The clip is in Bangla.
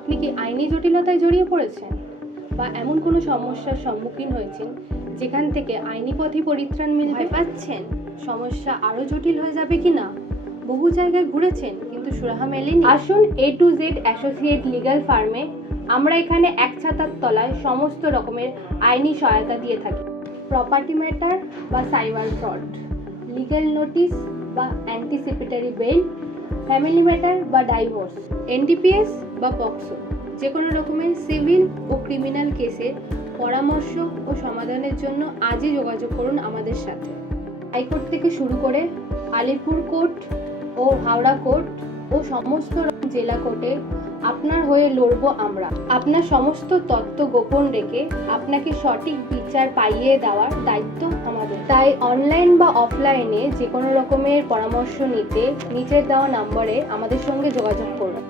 আপনি কি আইনি জটিলতায় জড়িয়ে পড়েছেন বা এমন কোনো সমস্যার সম্মুখীন হয়েছেন যেখান থেকে আইনি পথে পরিত্রাণ মিলবে? ভয় পাচ্ছেন সমস্যা আরও জটিল হয়ে যাবে কি না? বহু জায়গায় ঘুরেছেন কিন্তু সুরাহা মেলেনি। আসুন A to Z associate legal ফার্মে। আমরা এখানে এক ছাতার তলায় সমস্ত রকমের আইনি সহায়তা দিয়ে থাকি। প্রপার্টি ম্যাটার বা সাইবার ফ্রড, লিগ্যাল নোটিশ বা অ্যান্টিসিপেটরি বেল, ফ্যামিলি ম্যাটার বা ডাইভোর্স, এনডিপিএস বা পক্সো, যে কোনো রকমের সিভিল ও ক্রিমিনাল কেসের পরামর্শ ও সমাধানের জন্য আজই যোগাযোগ করুন আমাদের সাথে। হাইকোর্ট থেকে শুরু করে আলিপুর কোর্ট ও হাওড়া কোর্ট ও সমস্ত জেলা কোর্টে আপনার হয়ে লড়বো আমরা। আপনার সমস্ত তথ্য গোপন রেখে আপনাকে সঠিক বিচার পাইয়ে দেওয়ার দায়িত্ব আমাদের। তাই অনলাইন বা অফলাইনে যে কোনো রকমের পরামর্শ নিতে নিচের দেওয়া নম্বরে আমাদের সঙ্গে যোগাযোগ করুন।